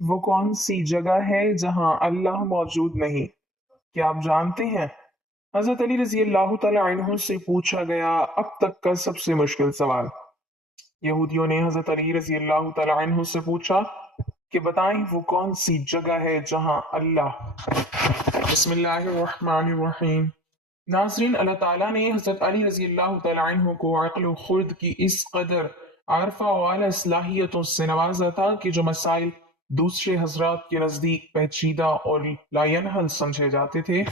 وہ کون سی جگہ ہے جہاں اللہ موجود نہیں؟ کیا آپ جانتے ہیں؟ حضرت علی رضی اللہ تعالی عنہ سے پوچھا گیا اب تک کا سب سے مشکل سوال۔ یہودیوں نے حضرت علی رضی اللہ تعالی عنہ سے پوچھا کہ بتائیں وہ کون سی جگہ ہے جہاں اللہ۔ بسم اللہ الرحمن الرحیم۔ ناظرین، اللہ تعالیٰ نے حضرت علی رضی اللہ تعالیٰ عنہ کو عقل و خرد کی اس قدر عارفہ و اعلیٰ صلاحیتوں سے نوازا تھا کہ جو مسائل دوسرے حضرات کے نزدیک پیچیدہ اور لا ینحل سمجھے جاتے تھے،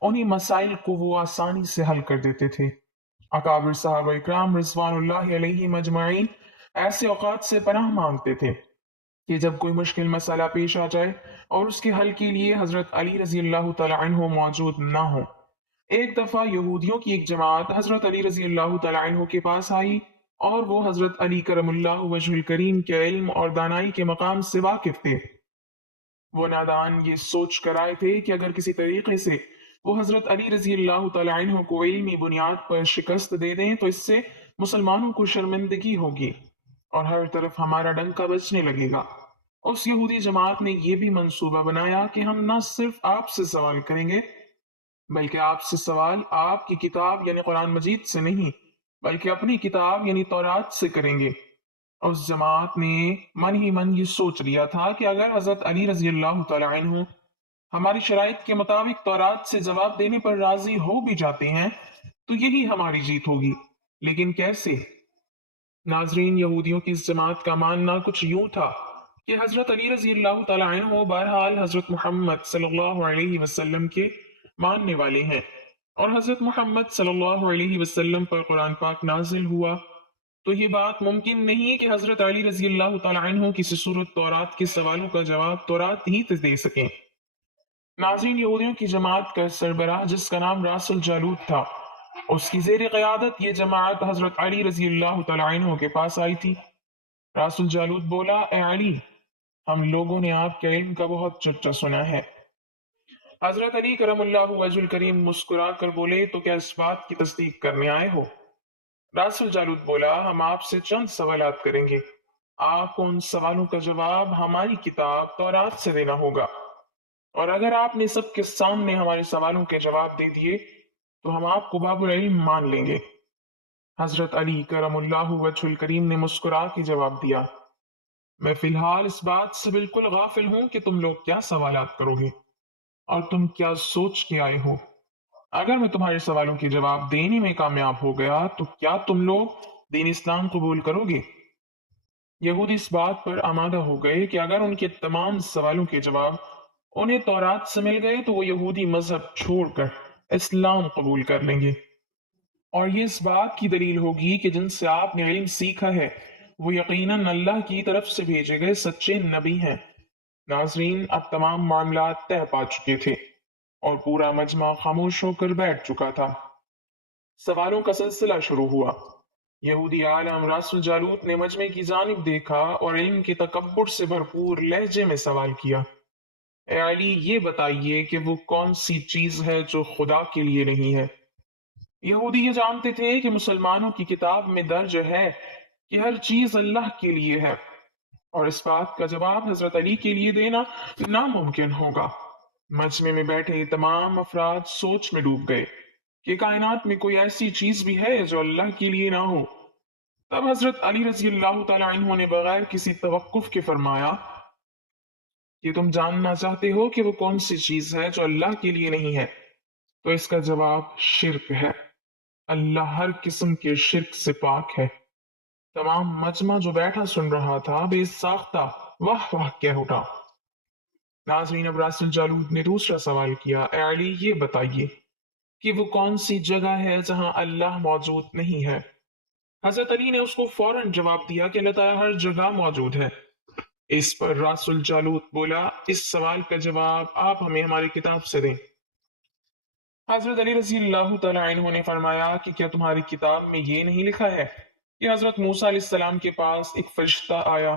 انہی مسائل کو وہ آسانی سے حل کر دیتے تھے۔ اکابر صحابہ اکرام رضوان اللہ علیہم اجمعین ایسے اوقات سے پناہ مانگتے تھے کہ جب کوئی مشکل مسئلہ پیش آ جائے اور اس کے حل کے لیے حضرت علی رضی اللہ تعالی عنہ موجود نہ ہوں۔ ایک دفعہ یہودیوں کی ایک جماعت حضرت علی رضی اللہ تعالی عنہ کے پاس آئی اور وہ حضرت علی کرم اللہ وجہ الکریم کے علم اور دانائی کے مقام سے واقف تھے۔ وہ نادان یہ سوچ کر آئے تھے کہ اگر کسی طریقے سے وہ حضرت علی رضی اللہ تعالی عنہ کو علمی بنیاد پر شکست دے دیں تو اس سے مسلمانوں کو شرمندگی ہوگی اور ہر طرف ہمارا ڈنکا بجنے لگے گا۔ اس یہودی جماعت نے یہ بھی منصوبہ بنایا کہ ہم نہ صرف آپ سے سوال کریں گے بلکہ آپ سے سوال آپ کی کتاب یعنی قرآن مجید سے نہیں بلکہ اپنی کتاب یعنی تورات سے کریں گے۔ اس جماعت نے من ہی من یہ سوچ لیا تھا کہ اگر حضرت علی رضی اللہ تعالی عنہ ہماری شرائط کے مطابق تورات سے جواب دینے پر راضی ہو بھی جاتے ہیں تو یہی ہماری جیت ہوگی، لیکن کیسے؟ ناظرین، یہودیوں کی اس جماعت کا ماننا کچھ یوں تھا کہ حضرت علی رضی اللہ تعالی عنہ بہرحال حضرت محمد صلی اللہ علیہ وسلم کے ماننے والے ہیں اور حضرت محمد صلی اللہ علیہ وسلم پر قرآن پاک نازل ہوا تو یہ بات ممکن نہیں کہ حضرت علی رضی اللہ تعالی عنہ کسی صورت تورات کے سوالوں کا جواب تورات ہی سے دے سکیں۔ ناظرین، یہودیوں کی جماعت کا سربراہ جس کا نام راس الجالوت تھا، اس کی زیر قیادت یہ جماعت حضرت علی رضی اللہ تعالی عنہ کے پاس آئی تھی۔ راس الجالوت بولا، اے علی، ہم لوگوں نے آپ کے علم کا بہت چرچا سنا ہے۔ حضرت علی کرم اللہ وجہ الکریم مسکرا کر بولے، تو کیا اس بات کی تصدیق کرنے آئے ہو؟ راس الجالوت بولا، ہم آپ سے چند سوالات کریں گے، آپ کو ان سوالوں کا جواب ہماری کتاب تورات سے دینا ہوگا، اور اگر آپ نے سب کے سامنے ہمارے سوالوں کے جواب دے دیے تو ہم آپ کو باب العلم مان لیں گے۔ حضرت علی کرم اللہ وجہ الکریم نے مسکرا کے جواب دیا، میں فی الحال اس بات سے بالکل غافل ہوں کہ تم لوگ کیا سوالات کرو گے اور تم کیا سوچ کے آئے ہو۔ اگر میں تمہارے سوالوں کے جواب دینے میں کامیاب ہو گیا تو کیا تم لوگ دین اسلام قبول کرو گے؟ یہود اس بات پر آمادہ ہو گئے کہ اگر ان کے تمام سوالوں کے جواب انہیں تورات سے مل گئے تو وہ یہودی مذہب چھوڑ کر اسلام قبول کر لیں گے، اور یہ اس بات کی دلیل ہوگی کہ جن سے آپ نے علم سیکھا ہے وہ یقیناً اللہ کی طرف سے بھیجے گئے سچے نبی ہیں۔ ناظرین، اب تمام معاملات طے پا چکے تھے اور پورا مجمع خاموش ہو کر بیٹھ چکا تھا۔ سوالوں کا سلسلہ شروع ہوا۔ یہودی عالم راس الجالوت نے مجمع کی جانب دیکھا اور علم کے تکبر سے بھرپور لہجے میں سوال کیا، اے علی، یہ بتائیے کہ وہ کون سی چیز ہے جو خدا کے لیے نہیں ہے؟ یہودی یہ جانتے تھے کہ مسلمانوں کی کتاب میں درج ہے کہ ہر چیز اللہ کے لیے ہے، اور اس بات کا جواب حضرت علی کے لیے دینا ناممکن ہوگا۔ مجمع میں بیٹھے تمام افراد سوچ میں ڈوب گئے کہ کائنات میں کوئی ایسی چیز بھی ہے جو اللہ کے لیے نہ ہو۔ تب حضرت علی رضی اللہ تعالی عنہ نے بغیر کسی توقف کے فرمایا کہ تم جاننا چاہتے ہو کہ وہ کون سی چیز ہے جو اللہ کے لیے نہیں ہے، تو اس کا جواب شرک ہے۔ اللہ ہر قسم کے شرک سے پاک ہے۔ تمام مجمع جو بیٹھا سن رہا تھا بے ساختہ واہ واہ کہہ اٹھا۔ ناظرین، اب راس الجالوت نے دوسرا سوال کیا، اے علی، یہ بتائیے کہ وہ کون سی جگہ ہے جہاں اللہ موجود نہیں ہے؟ حضرت علی نے اس کو فوراً جواب دیا کہ اللہ تعالیٰ ہر جگہ موجود ہے۔ اس پر راس الجالوت بولا، اس سوال کا جواب آپ ہمیں ہماری کتاب سے دیں۔ حضرت علی رضی اللہ تعالی عنہ نے فرمایا کہ کیا تمہاری کتاب میں یہ نہیں لکھا ہے کہ حضرت موسیٰ علیہ السلام کے پاس ایک فرشتہ آیا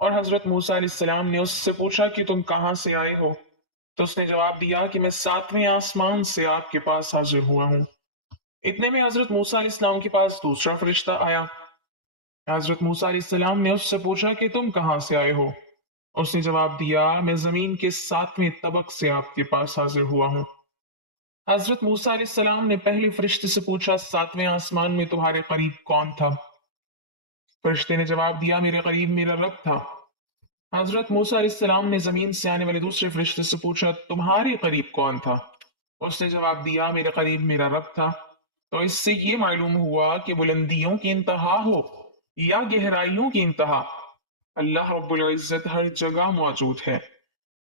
اور حضرت موسیٰ علیہ السلام نے اس سے پوچھا کہ تم کہاں سے آئے ہو؟ تو اس نے جواب دیا کہ میں 7ویں آسمان سے آپ کے پاس حاضر ہوا ہوں۔ اتنے میں حضرت موسیٰ علیہ السلام کے پاس دوسرا فرشتہ آیا۔ حضرت موسیٰ علیہ السلام نے اس سے پوچھا کہ تم کہاں سے آئے ہو؟ اس نے جواب دیا، میں زمین کے 7ویں طبق سے آپ کے پاس حاضر ہوا ہوں۔ حضرت موسیٰ علیہ السلام نے پہلے فرشتے سے پوچھا، 7ویں آسمان میں تمہارے قریب کون تھا؟ فرشتے نے جواب دیا، میرے قریب میرا رب تھا۔ حضرت موسیٰ علیہ السلام نے زمین سے آنے والے دوسرے فرشتے سے پوچھا، تمہارے قریب کون تھا؟ اس نے جواب دیا، میرے قریب میرا رب تھا۔ تو اس سے یہ معلوم ہوا کہ بلندیوں کی انتہا ہو یا گہرائیوں کی انتہا، اللہ رب العزت ہر جگہ موجود ہے۔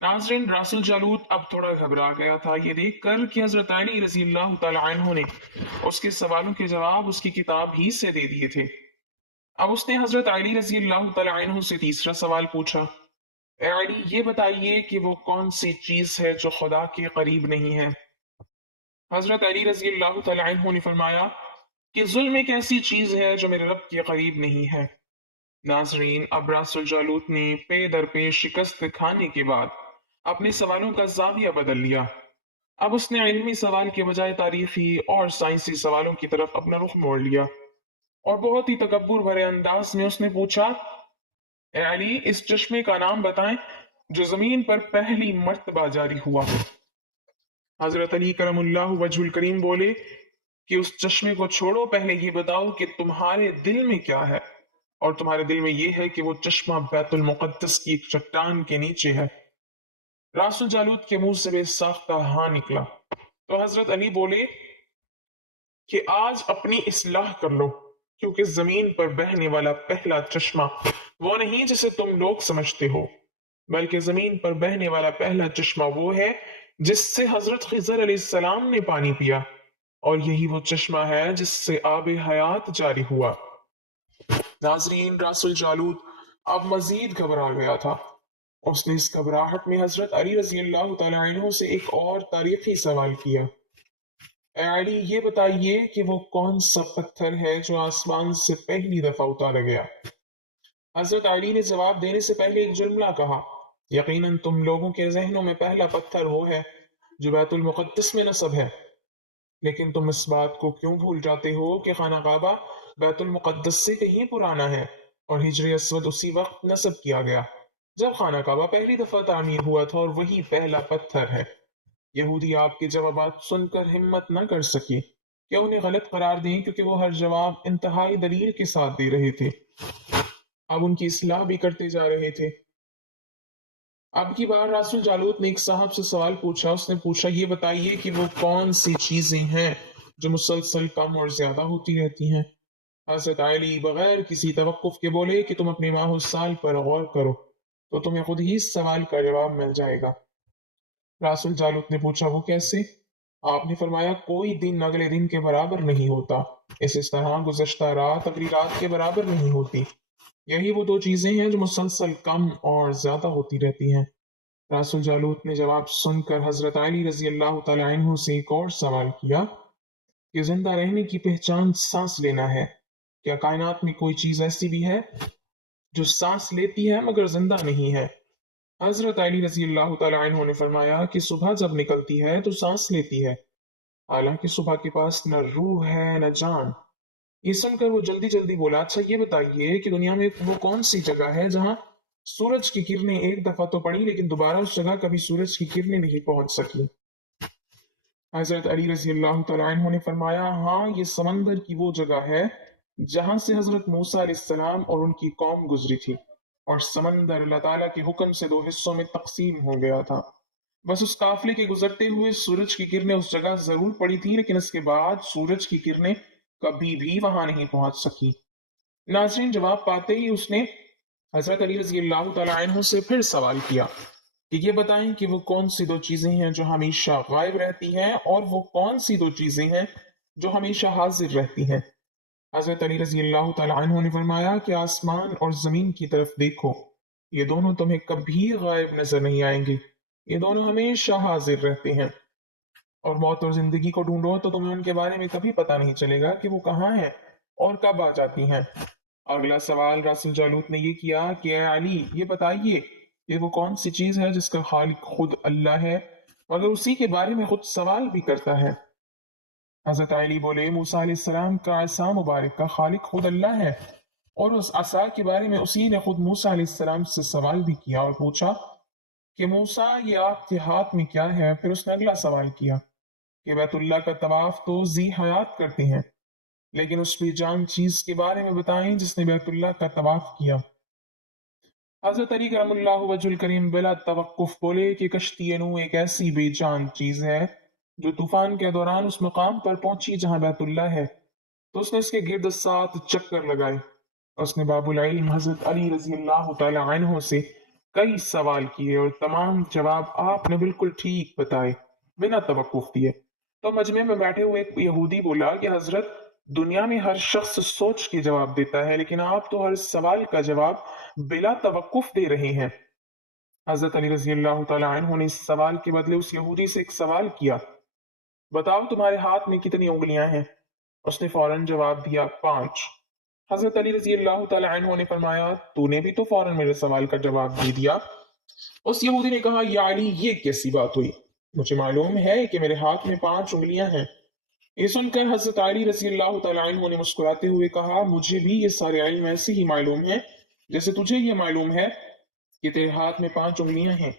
ناظرین، راسل جالوت اب تھوڑا گھبرا گیا تھا یہ دیکھ کر کہ حضرت علی رضی اللہ تعالی عنہ نے اس کے سوالوں کے جواب اس کی کتاب ہی سے دے دیے تھے۔ اب اس نے حضرت علی رضی اللہ تعالی عنہ سے تیسرا سوال پوچھا، اے علی، یہ بتائیے کہ وہ کون سی چیز ہے جو خدا کے قریب نہیں ہے؟ حضرت علی رضی اللہ تعالی عنہ نے فرمایا کہ ظلم ایک ایسی چیز ہے جو میرے رب کے قریب نہیں ہے۔ ناظرین، اب راسل جالوت نے پے در پے شکست کھانے کے بعد اپنے سوالوں کا زاویہ بدل لیا۔ اب اس نے علمی سوال کے بجائے تاریخی اور سائنسی سوالوں کی طرف اپنا رخ موڑ لیا، اور بہت ہی تکبر بھرے انداز میں اس نے پوچھا، اے علی، اس چشمے کا نام بتائیں جو زمین پر پہلی مرتبہ جاری ہوا ہو۔ حضرت علی کرم اللہ وجہ الکریم بولے کہ اس چشمے کو چھوڑو، پہلے یہ بتاؤ کہ تمہارے دل میں کیا ہے، اور تمہارے دل میں یہ ہے کہ وہ چشمہ بیت المقدس کی ایک چٹان کے نیچے ہے۔ راسل جالوت کے منہ سے بے ساختہ ہاں نکلا تو حضرت علی بولے کہ آج اپنی اصلاح کر لو، کیونکہ زمین پر بہنے والا پہلا چشمہ وہ نہیں جسے تم لوگ سمجھتے ہو، بلکہ زمین پر بہنے والا پہلا چشمہ وہ ہے جس سے حضرت خضر علیہ السلام نے پانی پیا، اور یہی وہ چشمہ ہے جس سے آب حیات جاری ہوا۔ ناظرین، راسل جالوت اب مزید گھبرا گیا تھا۔ اس نے اس گھبراہٹ میں حضرت علی رضی اللہ تعالی عنہ سے ایک اور تاریخی سوال کیا، اے علی، یہ بتائیے کہ وہ کون سا پتھر ہے جو آسمان سے پہلی دفعہ اتارا گیا؟ حضرت علی نے جواب دینے سے پہلے ایک جملہ کہا، یقیناً تم لوگوں کے ذہنوں میں پہلا پتھر وہ ہے جو بیت المقدس میں نصب ہے، لیکن تم اس بات کو کیوں بھول جاتے ہو کہ خانہ کعبہ بیت المقدس سے کہیں پرانا ہے، اور ہجر اسود اسی وقت نصب کیا گیا جب خانہ کعبہ پہلی دفعہ تعمیر ہوا تھا، اور وہی پہلا پتھر ہے۔ یہودی آپ کے جوابات سن کر ہمت نہ کر سکے کہ انہیں غلط قرار دیں، کیونکہ وہ ہر جواب انتہائی دلیل کے ساتھ دے رہے تھے۔ اب ان کی اصلاح بھی کرتے جا رہے تھے۔ اب کی بار راسل جالوت نے ایک صاحب سے سوال پوچھا۔ اس نے پوچھا، یہ بتائیے کہ وہ کون سی چیزیں ہیں جو مسلسل کم اور زیادہ ہوتی رہتی ہیں؟ حضرت علی بغیر کسی توقف کے بولے کہ تم اپنے ماہ و سال پر غور کرو تو تمہیں خود ہی اس سوال کا جواب مل جائے گا۔ راسل جالوت نے پوچھا، وہ کیسے؟ آپ نے فرمایا، کوئی دن اگلے دن کے برابر نہیں ہوتا، اس طرح گزشتہ رات اگلی رات کے برابر نہیں ہوتی۔ یہی وہ دو چیزیں ہیں جو مسلسل کم اور زیادہ ہوتی رہتی ہیں۔ راسل جالوت نے جواب سن کر حضرت علی رضی اللہ تعالی عنہ سے ایک اور سوال کیا کہ زندہ رہنے کی پہچان سانس لینا ہے، کیا کائنات میں کوئی چیز ایسی بھی ہے جو سانس لیتی ہے مگر زندہ نہیں ہے؟ حضرت علی رضی اللہ تعالی عنہ نے فرمایا کہ صبح جب نکلتی ہے تو سانس لیتی ہے، حالانکہ صبح کے پاس نہ روح ہے نہ جان۔ یہ سن کر وہ جلدی جلدی بولا، اچھا یہ بتائیے کہ دنیا میں وہ کون سی جگہ ہے جہاں سورج کی کرنیں ایک دفعہ تو پڑی لیکن دوبارہ اس جگہ کبھی سورج کی کرنیں نہیں پہنچ سکی؟ حضرت علی رضی اللہ تعالی عنہ نے فرمایا، ہاں، یہ سمندر کی وہ جگہ ہے جہاں سے حضرت موسیٰ علیہ السلام اور ان کی قوم گزری تھی، اور سمندر اللہ تعالیٰ کے حکم سے دو حصوں میں تقسیم ہو گیا تھا۔ بس اس قافلے کے گزرتے ہوئے سورج کی کرنیں اس جگہ ضرور پڑی تھی، لیکن اس کے بعد سورج کی کرنیں کبھی بھی وہاں نہیں پہنچ سکی۔ ناظرین، جواب پاتے ہی اس نے حضرت علی رضی اللہ تعالی عنہ سے پھر سوال کیا کہ یہ بتائیں کہ وہ کون سی دو چیزیں ہیں جو ہمیشہ غائب رہتی ہیں، اور وہ کون سی دو چیزیں ہیں جو ہمیشہ حاضر رہتی ہیں؟ حضرت علی رضی اللہ تعالی عنہ نے فرمایا کہ آسمان اور زمین کی طرف دیکھو، یہ دونوں تمہیں کبھی غائب نظر نہیں آئیں گے، یہ دونوں ہمیشہ حاضر رہتے ہیں، اور موت اور زندگی کو ڈھونڈو تو تمہیں ان کے بارے میں کبھی پتہ نہیں چلے گا کہ وہ کہاں ہیں اور کب آ جاتی ہیں۔ اگلا سوال راسل جالوت نے یہ کیا کہ اے علی، یہ بتائیے کہ وہ کون سی چیز ہے جس کا خالق خود اللہ ہے مگر اسی کے بارے میں خود سوال بھی کرتا ہے؟ حضرت علی بولے، موسیٰ علیہ السلام کا عصا مبارک کا خالق خود اللہ ہے، اور اس عصا کے بارے میں اسی نے خود موسیٰ علیہ السلام سے سوال بھی کیا اور پوچھا کہ موسیٰ یہ آپ کے ہاتھ میں کیا ہے؟ پھر اس نے اگلا سوال کیا کہ بیت اللہ کا طواف تو ذی حیات کرتے ہیں، لیکن اس بے جان چیز کے بارے میں بتائیں جس نے بیت اللہ کا طواف کیا۔ حضرت علی کرم اللہ وجہ الکریم بلا توقف بولے کہ کشتی نو ایک ایسی بے جان چیز ہے جو طوفان کے دوران اس مقام پر پہنچی جہاں بیت اللہ ہے، تو اس نے اس کے گرد 7 چکر لگائے۔ اس نے باب العلم حضرت علی رضی اللہ تعالی عنہ سے کئی سوال کیے اور تمام جواب آپ نے بالکل ٹھیک بتائے بنا توقف دیے۔ تو مجمع میں بیٹھے ہوئے ایک یہودی بولا کہ حضرت، دنیا میں ہر شخص سوچ کے جواب دیتا ہے، لیکن آپ تو ہر سوال کا جواب بلا توقف دے رہے ہیں۔ حضرت علی رضی اللہ تعالی عنہ نے اس سوال کے بدلے اس یہودی سے ایک سوال کیا، بتاؤ تمہارے ہاتھ میں کتنی انگلیاں ہیں؟ اس نے فوراً جواب دیا 5۔ حضرت علی رضی اللہ تعالی عنہ نے فرمایا تو نے بھی تو فوراً میرے سوال کا جواب دے دیا۔ اس یہودی نے کہا یا علی، یہ کیسی بات ہوئی؟ مجھے معلوم ہے کہ میرے ہاتھ میں 5 انگلیاں ہیں۔ یہ سن کر حضرت علی رضی اللہ تعالی عنہ نے مسکراتے ہوئے کہا مجھے بھی یہ سارے علم ایسے ہی معلوم ہیں جیسے تجھے یہ معلوم ہے کہ تیرے ہاتھ میں 5 انگلیاں ہیں۔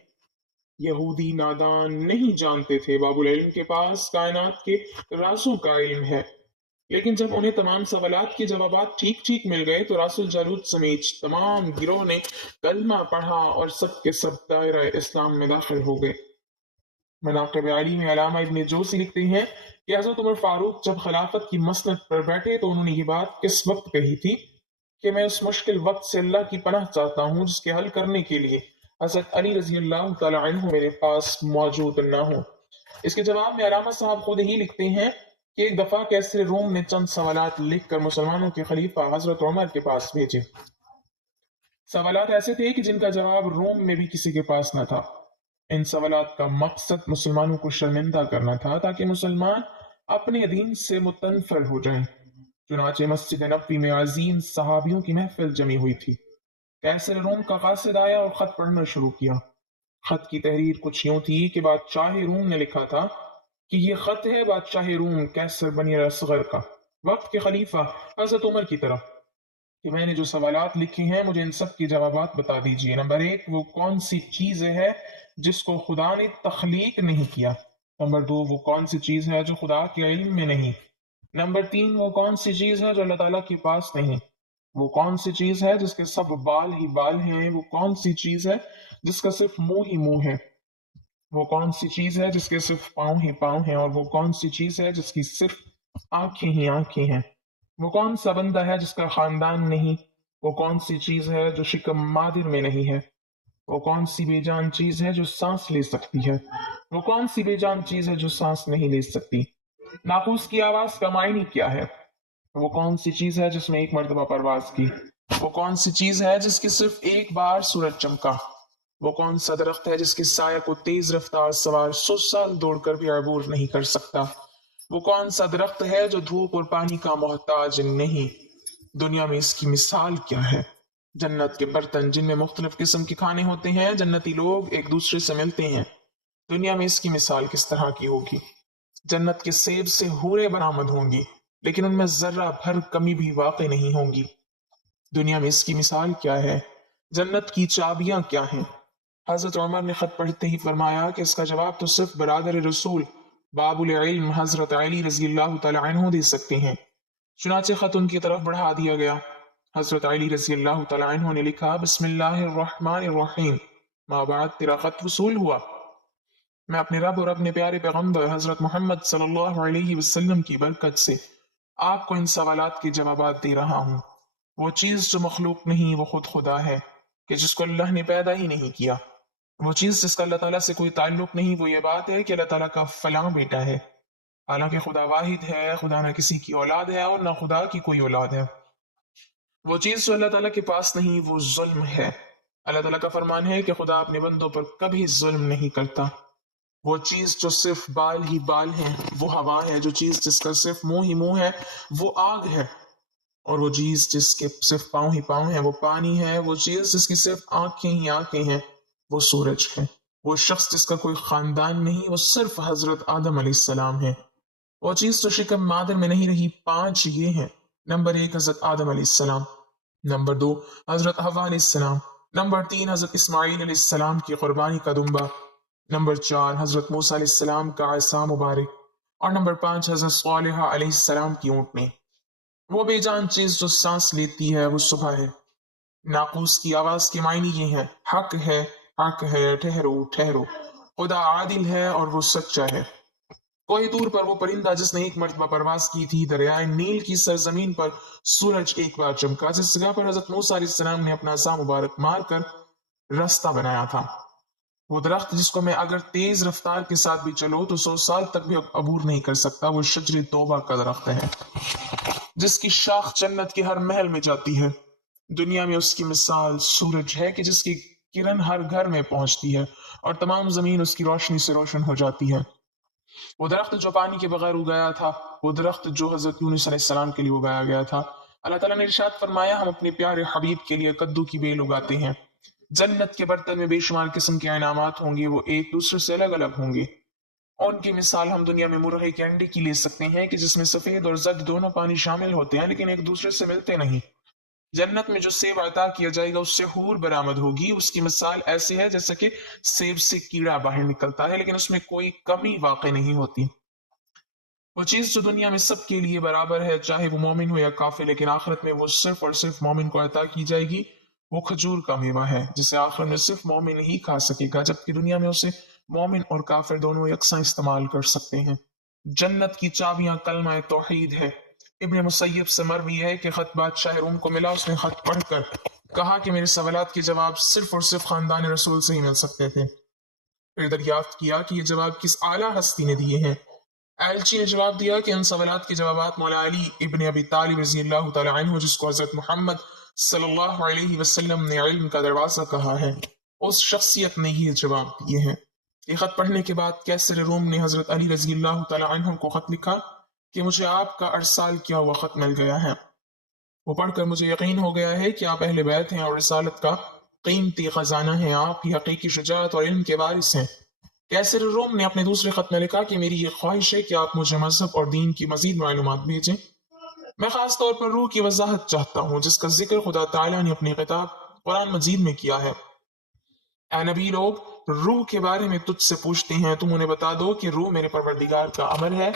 یہودی نادان نہیں جانتے تھے باب العلم کے پاس کائنات کے رازوں کا علم ہے، لیکن جب انہیں تمام سوالات کے جوابات ٹھیک ٹھیک مل گئے تو راس الجالوت سمیت تمام گروہ نے کلمہ پڑھا اور سب کے سب دائرہ اسلام میں داخل ہو گئے۔ مناقب علی میں علامہ ابن جوزی لکھتے ہیں کہ حضرت عمر فاروق جب خلافت کی مسند پر بیٹھے تو انہوں نے یہ بات کس وقت کہی تھی کہ میں اس مشکل وقت سے اللہ کی پناہ چاہتا ہوں جس کے حل کرنے کے لیے حضرت علی رضی اللہ تعالی عنہ میرے پاس موجود نہ ہوں۔ اس کے جواب میں علامہ صاحب خود ہی لکھتے ہیں کہ ایک دفعہ کیسر روم نے چند سوالات لکھ کر مسلمانوں کے خلیفہ حضرت عمر کے پاس بھیجے۔ سوالات ایسے تھے کہ جن کا جواب روم میں بھی کسی کے پاس نہ تھا۔ ان سوالات کا مقصد مسلمانوں کو شرمندہ کرنا تھا تاکہ مسلمان اپنے دین سے متنفر ہو جائیں۔ چنانچہ مسجد نبوی میں عظیم صحابیوں کی محفل جمی ہوئی تھی۔ کیسر روم کا قاصد آیا اور خط پڑھنا شروع کیا۔ خط کی تحریر کچھ یوں تھی کہ بادشاہ روم نے لکھا تھا کہ یہ خط ہے بادشاہ روم کیسر بنی اصغر کا وقت کے خلیفہ حضرت عمر کی طرف، کہ میں نے جو سوالات لکھے ہیں مجھے ان سب کے جوابات بتا دیجیے۔ نمبر 1، وہ کون سی چیز ہے جس کو خدا نے تخلیق نہیں کیا؟ نمبر 2، وہ کون سی چیز ہے جو خدا کے علم میں نہیں؟ نمبر 3، وہ کون سی چیز ہے جو اللہ تعالیٰ کے پاس نہیں؟ وہ کون سی چیز ہے جس کے سب بال ہی بال ہیں؟ وہ کون سی چیز ہے جس کا صرف منہ ہی منہ ہے؟ وہ کون سی چیز ہے جس کے صرف پاؤں ہی پاؤں ہیں؟ اور وہ کون سی چیز ہے جس کی صرف آنکھیں ہی آنکھیں ہیں؟ وہ کون سا بندہ ہے جس کا خاندان نہیں؟ وہ کون سی چیز ہے جو شکم مادر میں نہیں ہے؟ وہ کون سی بے جان چیز ہے جو سانس لے سکتی ہے؟ وہ کون سی بے جان چیز ہے جو سانس نہیں لے سکتی؟ ناقوس کی آواز کا معنی کیا ہے؟ وہ کون سی چیز ہے جس میں ایک مرتبہ پرواز کی؟ وہ کون سی چیز ہے جس کی صرف ایک بار سورج چمکا؟ وہ کون سا درخت ہے جس کے سایہ کو تیز رفتار سوار 100 سال دوڑ کر بھی عبور نہیں کر سکتا؟ وہ کون سا درخت ہے جو دھوپ اور پانی کا محتاج نہیں؟ دنیا میں اس کی مثال کیا ہے؟ جنت کے برتن جن میں مختلف قسم کے کھانے ہوتے ہیں، جنتی لوگ ایک دوسرے سے ملتے ہیں۔ دنیا میں اس کی مثال کس طرح کی ہوگی؟ جنت کے سیب سے حوریں برآمد ہوں گی لیکن ان میں ذرہ بھر کمی بھی واقع نہیں ہوں گی۔ دنیا میں اس کی مثال کیا ہے؟ جنت کی چابیاں کیا ہیں؟ حضرت عمر نے خط پڑھتے ہی فرمایا کہ اس کا جواب تو صرف برادر رسول باب العلم حضرت علی رضی اللہ تعالی عنہ دے سکتے ہیں۔ چنانچہ خط ان کی طرف بڑھا دیا گیا۔ حضرت علی رضی اللہ تعالی عنہ نے لکھا بسم اللہ الرحمن الرحیم، ما بعد تیرا خط وصول ہوا۔ میں اپنے رب اور اپنے پیارے پیغمبر حضرت محمد صلی اللہ علیہ وسلم کی برکت سے آپ کو ان سوالات کے جوابات دے رہا ہوں۔ وہ چیز جو مخلوق نہیں وہ خود خدا ہے کہ جس کو اللہ نے پیدا ہی نہیں کیا۔ وہ چیز جس کا اللہ تعالیٰ سے کوئی تعلق نہیں وہ یہ بات ہے کہ اللہ تعالیٰ کا فلاں بیٹا ہے، حالانکہ خدا واحد ہے، خدا نہ کسی کی اولاد ہے اور نہ خدا کی کوئی اولاد ہے۔ وہ چیز جو اللہ تعالیٰ کے پاس نہیں وہ ظلم ہے۔ اللہ تعالیٰ کا فرمان ہے کہ خدا اپنے بندوں پر کبھی ظلم نہیں کرتا۔ وہ چیز جو صرف بال ہی بال ہیں وہ ہوا ہے، جو چیز جس کا صرف منہ ہی منہ ہے وہ آگ ہے، اور وہ چیز جس کے صرف پاؤں ہی پاؤں ہیں وہ پانی ہے، وہ چیز جس کی صرف آنکھیں ہی آنکھیں ہیں وہ سورج ہے۔ وہ شخص جس کا کوئی خاندان نہیں وہ صرف حضرت آدم علیہ السلام ہے۔ وہ چیز تو شکم مادر میں نہیں رہی 5 یہ ہیں۔ نمبر 1، حضرت آدم علیہ السلام۔ نمبر 2 حضرت حوا علیہ السلام، نمبر 3 حضرت اسماعیل علیہ السلام کی قربانی کا دمبا، نمبر 4 حضرت موسیٰ علیہ السلام کا عصا مبارک، اور نمبر 5 حضرت صالحہ علیہ السلام کی اونٹنی۔ وہ بے جان چیز جو سانس لیتی ہے وہ صبح ہے۔ ناقوس کی آواز کے معنی یہ ہے، حق ہے، حق ہے، ٹھہرو ٹھہرو، خدا عادل ہے اور وہ سچا ہے۔ کوئی دور پر وہ پرندہ جس نے ایک مرتبہ پرواز کی تھی، دریائے نیل کی سرزمین پر سورج ایک بار چمکا جس جگہ پر حضرت موسیٰ علیہ السلام نے اپنا عصا مبارک مار کر راستہ بنایا تھا۔ وہ درخت جس کو میں اگر تیز رفتار کے ساتھ بھی چلو تو 100 سال تک بھی عبور نہیں کر سکتا، وہ شجر توبہ کا درخت ہے جس کی شاخ جنت کے ہر محل میں جاتی ہے۔ دنیا میں اس کی مثال سورج ہے کہ جس کی کرن ہر گھر میں پہنچتی ہے اور تمام زمین اس کی روشنی سے روشن ہو جاتی ہے۔ وہ درخت جو پانی کے بغیر اگایا تھا، وہ درخت جو حضرت یونس علیہ السلام کے لیے اگایا گیا تھا۔ اللہ تعالیٰ نے ارشاد فرمایا، ہم اپنے پیارے حبیب کے لیے کدو کی بیل اگاتے ہیں۔ جنت کے برتن میں بے شمار قسم کے انعامات ہوں گے، وہ ایک دوسرے سے الگ الگ ہوں گے۔ ان کی مثال ہم دنیا میں مرغے کے انڈے کی لے سکتے ہیں کہ جس میں سفید اور زرد دونوں پانی شامل ہوتے ہیں لیکن ایک دوسرے سے ملتے نہیں۔ جنت میں جو سیب عطا کیا جائے گا اس سے حور برآمد ہوگی، اس کی مثال ایسی ہے جیسا کہ سیب سے کیڑا باہر نکلتا ہے لیکن اس میں کوئی کمی واقع نہیں ہوتی۔ وہ چیز جو دنیا میں سب کے لیے برابر ہے، چاہے وہ مومن ہو یا کافر، لیکن آخرت میں وہ صرف اور صرف مومن کو عطا کی جائے گی، وہ کھجور کا میوہ ہے جسے آخرت میں صرف مومن ہی کھا سکے گا، جبکہ دنیا میں اسے مومن اور کافر دونوں یکساں استعمال کر سکتے ہیں۔ جنت کی چابیاں کلمہ توحید ہے۔ ابن مسیب سے مروی ہے کہ خط بادشاہ روم کو ملا، اس نے خط پڑھ کر کہا کہ میرے سوالات کے جواب صرف اور صرف خاندان رسول سے ہی مل سکتے تھے۔ پھر دریافت کیا کہ یہ جواب کس اعلیٰ ہستی نے دیے ہیں۔ ایلچی نے جواب دیا کہ ان سوالات کے جوابات مولا علی ابن ابی طالب رضی اللہ تعالی عنہ، جس کو حضرت محمد صلی اللہ علیہ وسلم نے علم کا دروازہ کہا ہے، اس شخصیت نے ہی جواب دیے ہیں۔ یہ خط پڑھنے کے بعد کیسر روم نے حضرت علی رضی اللہ تعالی عنہ کو خط لکھا کہ مجھے آپ کا ارسال کیا ہوا خط مل گیا ہے۔ وہ پڑھ کر مجھے یقین ہو گیا ہے کہ آپ اہل بیت ہیں اور رسالت کا قیمتی خزانہ ہیں، آپ ہی حقیقی شجاعت اور علم کے وارث ہیں۔ کیسر روم نے اپنے دوسرے خط میں لکھا کہ میری یہ خواہش ہے کہ آپ مجھے مذہب اور دین کی مزید معلومات بھیجیں۔ میں خاص طور پر روح کی وضاحت چاہتا ہوں جس کا ذکر خدا تعالیٰ نے اپنی کتاب قرآن مجید میں کیا ہے۔ اے نبی، لوگ روح کے بارے میں تجھ سے پوچھتے ہیں، تم انہیں بتا دو کہ روح میرے پروردگار کا امر ہے۔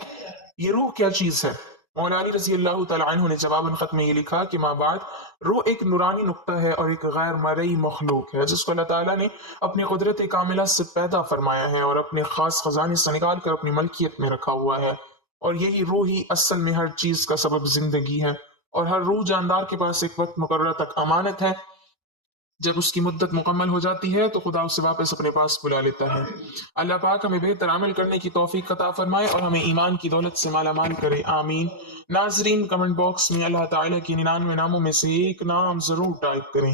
یہ روح کیا چیز ہے؟ مولا علی رضی اللہ تعالی عنہ نے جواباً خط میں یہ لکھا کہ ما بعد، روح ایک نورانی نقطہ ہے اور ایک غیر مرئی مخلوق ہے جس کو اللہ تعالیٰ نے اپنی قدرت کاملہ سے پیدا فرمایا ہے اور اپنے خاص خزانے سے نکال کر اپنی ملکیت میں رکھا ہوا ہے، اور یہی روح ہی اصل میں ہر چیز کا سبب زندگی ہے، اور ہر روح جاندار کے پاس ایک وقت مقررہ تک امانت ہے۔ جب اس کی مدت مکمل ہو جاتی ہے تو خدا اسے واپس اپنے پاس بلا لیتا ہے۔ اللہ پاک ہمیں بہتر عمل کرنے کی توفیق عطا فرمائے اور ہمیں ایمان کی دولت سے مالا مال کرے، آمین۔ ناظرین، کمنٹ باکس میں اللہ تعالیٰ کی 99 ناموں میں سے ایک نام ضرور ٹائپ کریں۔